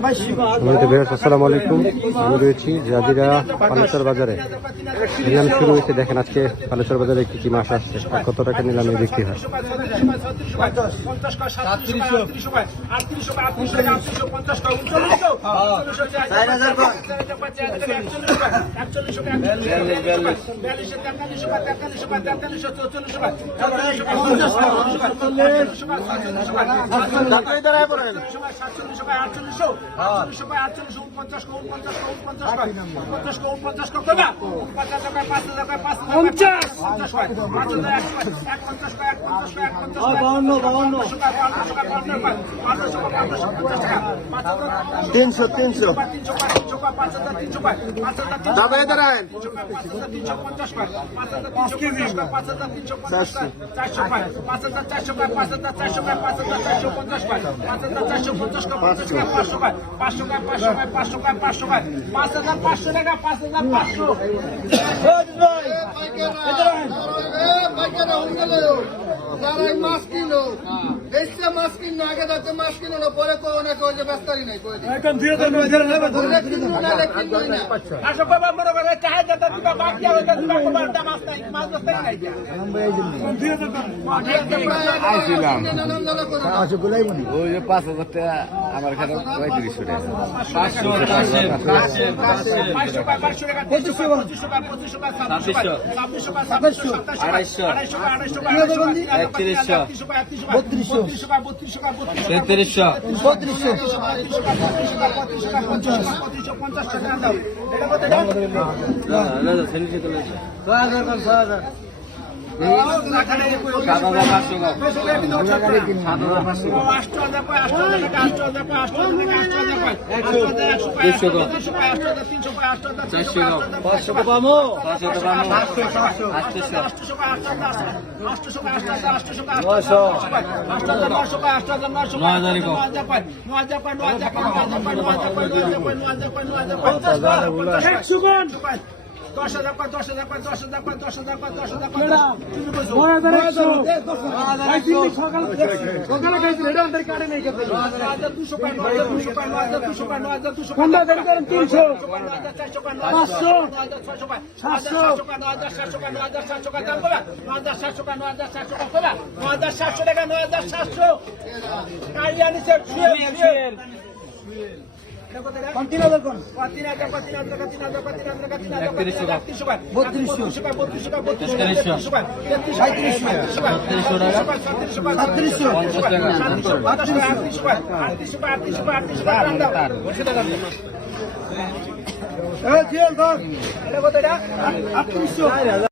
আসসালামু আলাইকুম। আমি রয়েছি জাজিরা পালেশ্বর বাজারে। নিলাম শুরু হয়েছে। দেখেন আজকে পালেশ্বর বাজারে কি কি মাছ আসছে আর কত টাকা নিলামে বিক্রি হয়। তিনশো দাদা এদের আইন 5,500 টাকা 5,500 যারা মাছ কিনো এসে মাছ কিনো আগে যাতে মাছ কিনো না পরে কো না কো যে ব্যস্তারি নাই কই এখন দিয়ে দেন আসো বাবা মনে করে চাই দাদা দুটো বাকি আছে দুটো কোবারটা মাছ নাই মাছ ব্যস্তারি নাই দিয়ে দেন আইছিলাম আচ্ছা গুলাই বনি ওই যে 5,000 টাকা আমার খাতা 3500 টাকা 10,000 টাকা